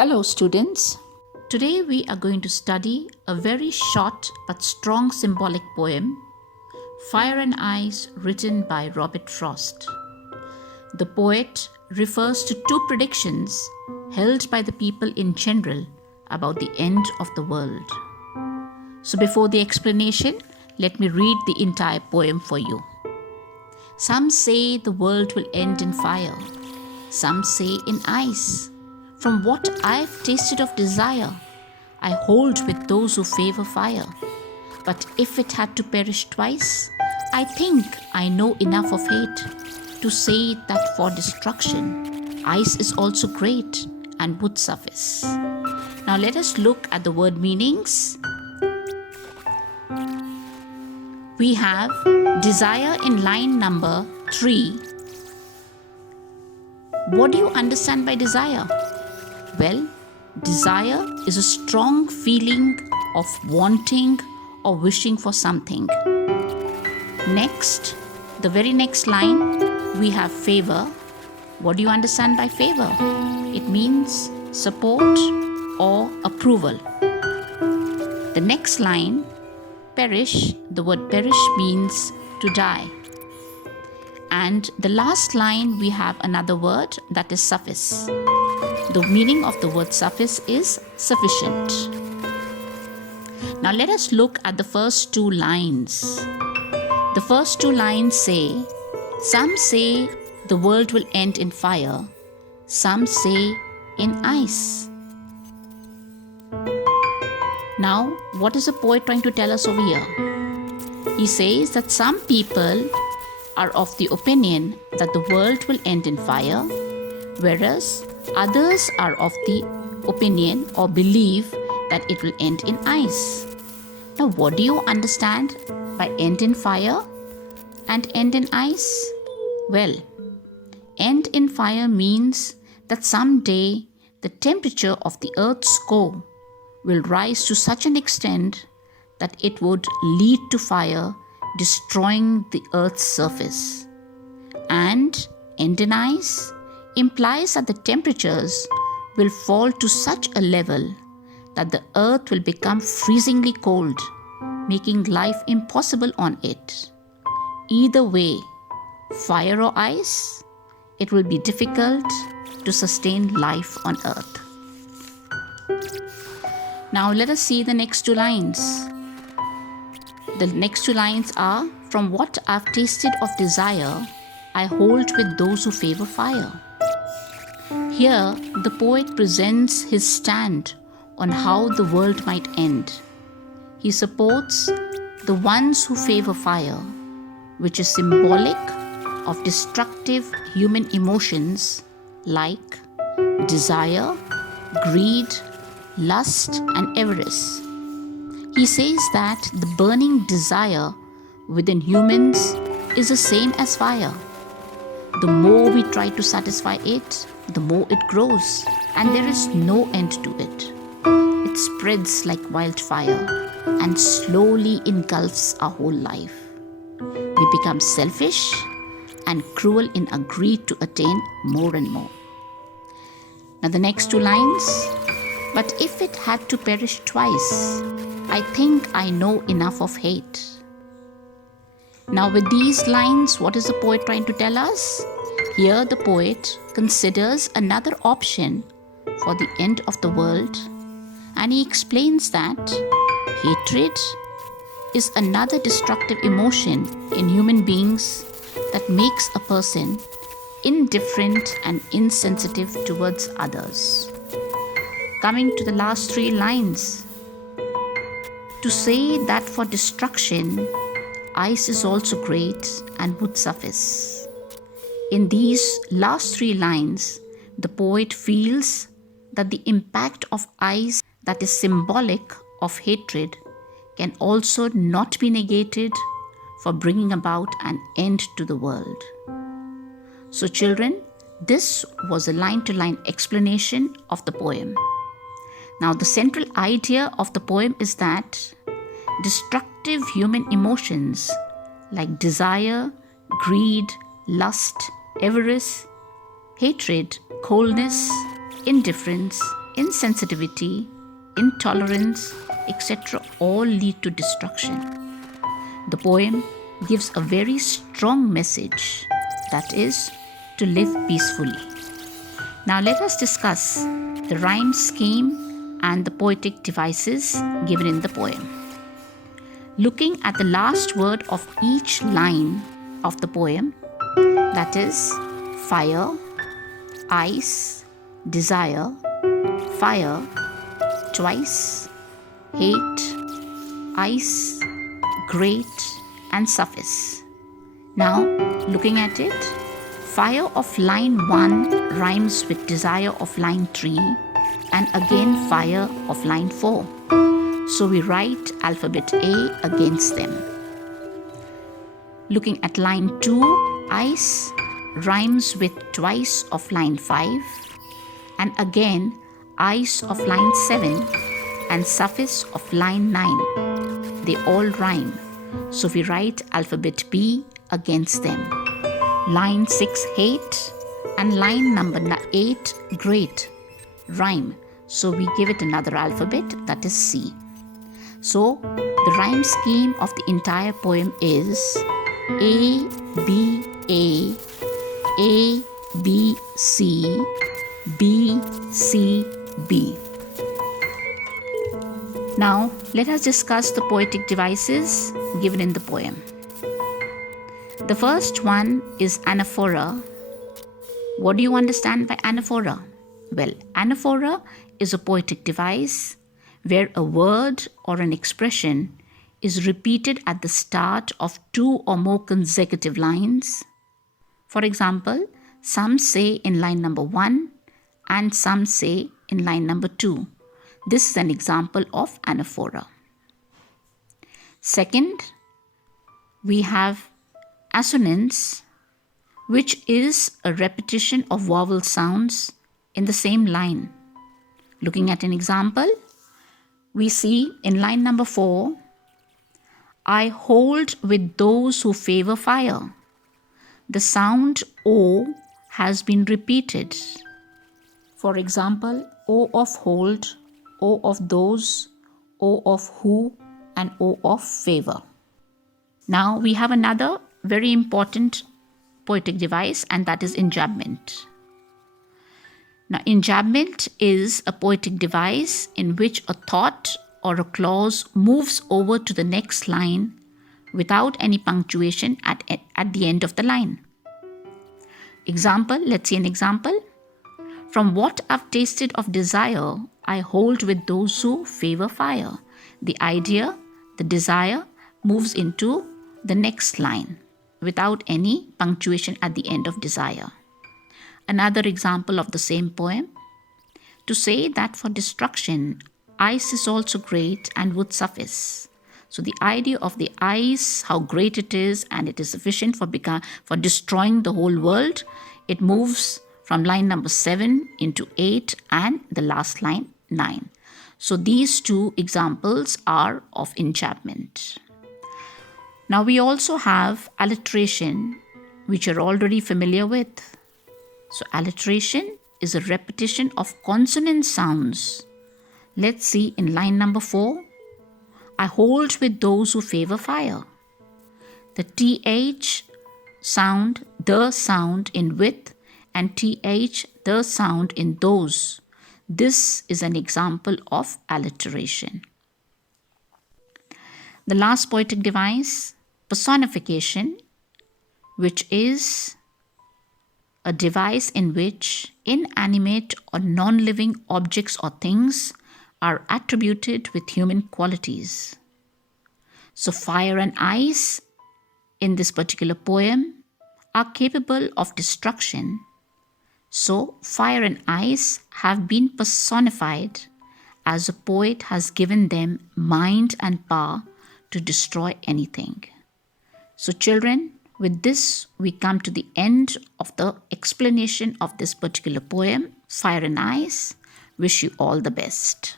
Hello students. Today we are going to study a very short but strong symbolic poem, Fire and Ice, written by Robert Frost. The poet refers to two predictions held by the people in general about the end of the world. So before the explanation, let me read the entire poem for you. Some say the world will end in fire. Some say in ice. From what I've tasted of desire, I hold with those who favor fire. But if it had to perish twice, I think I know enough of hate to say that for destruction, ice is also great and would suffice. Now let us look at the word meanings. We have desire in line number 3. What do you understand by desire? Well, desire is a strong feeling of wanting or wishing for something. Next, the very next line, we have favor. What do you understand by favor? It means support or approval. The next line, perish, the word perish means to die. And the last line, we have another word that is suffice. The meaning of the word suffice is sufficient. Now let us look at the first two lines. The first two lines say, some say the world will end in fire, some say in ice. Now, what is the poet trying to tell us over here? He says that some people are of the opinion that the world will end in fire, whereas others are of the opinion or believe that it will end in ice. Now, what do you understand by end in fire and end in ice? Well, end in fire means that someday the temperature of the Earth's core will rise to such an extent that it would lead to fire, destroying the Earth's surface. And end in ice implies that the temperatures will fall to such a level that the earth will become freezingly cold, making life impossible on it. Either way, fire or ice, it will be difficult to sustain life on earth. Now let us see the next two lines. The next two lines are, from what I've tasted of desire, I hold with those who favor fire. Here, the poet presents his stand on how the world might end. He supports the ones who favor fire, which is symbolic of destructive human emotions like desire, greed, lust, and avarice. He says that the burning desire within humans is the same as fire. The more we try to satisfy it, the more it grows, and there is no end to it. It spreads like wildfire and slowly engulfs our whole life. We become selfish and cruel in our greed to attain more and more. Now the next two lines. But if it had to perish twice, I think I know enough of hate. Now with these lines, what is the poet trying to tell us? Here the poet considers another option for the end of the world, and he explains that hatred is another destructive emotion in human beings that makes a person indifferent and insensitive towards others. Coming to the last three lines, to say that for destruction, ice is also great and would suffice. In these last three lines, the poet feels that the impact of ice that is symbolic of hatred can also not be negated for bringing about an end to the world. So children, this was a line-to-line explanation of the poem. Now the central idea of the poem is that destructive human emotions like desire, greed, lust, avarice, hatred, coldness, indifference, insensitivity, intolerance, etc. all lead to destruction. The poem gives a very strong message, that is, to live peacefully. Now let us discuss the rhyme scheme and the poetic devices given in the poem. Looking at the last word of each line of the poem, that is, fire, ice, desire, fire, twice, hate, ice, great, and suffice. Now, looking at it, fire of line 1 rhymes with desire of line 3 and again fire of line 4. So we write alphabet A against them. Looking at line 2, ice rhymes with twice of line 5 and again ice of line 7 and suffice of line 9. They all rhyme. So we write alphabet B against them. Line 6, hate, and line number 8, great, rhyme. So we give it another alphabet, that is C. So the rhyme scheme of the entire poem is A, B, A, A, B, C, B, C, B. Now, let us discuss the poetic devices given in the poem. The first one is anaphora. What do you understand by anaphora? Well, anaphora is a poetic device where a word or an expression is repeated at the start of 2 or more consecutive lines. For example, some say in line number 1 and some say in line number 2. This is an example of anaphora. Second, we have assonance, which is a repetition of vowel sounds in the same line. Looking at an example, we see in line number 4, I hold with those who favor fire. The sound O has been repeated. For example, O of hold, O of those, O of who, and O of favor. Now we have another very important poetic device, and that is enjambment. Now, enjambment is a poetic device in which a thought or a clause moves over to the next line without any punctuation at the end of the line. Example, let's see an example. From what I've tasted of desire, I hold with those who favor fire. The idea, the desire, moves into the next line without any punctuation at the end of desire. Another example of the same poem. To say that for destruction, ice is also great and would suffice. So the idea of the ice, how great it is, and it is sufficient for destroying the whole world, it moves from line number 7 into 8 and the last line 9. So these 2 examples are of enjambment. Now we also have alliteration, which you're already familiar with. So alliteration is a repetition of consonant sounds. Let's see in line number 4. I hold with those who favor fire. The TH sound, the sound in with, and TH, the sound in those. This is an example of alliteration. The last poetic device, personification, which is a device in which inanimate or non-living objects or things are attributed with human qualities. So fire and ice in this particular poem are capable of destruction. So fire and ice have been personified as a poet has given them mind and power to destroy anything. So children, with this, we come to the end of the explanation of this particular poem, Fire and Ice. Wish you all the best.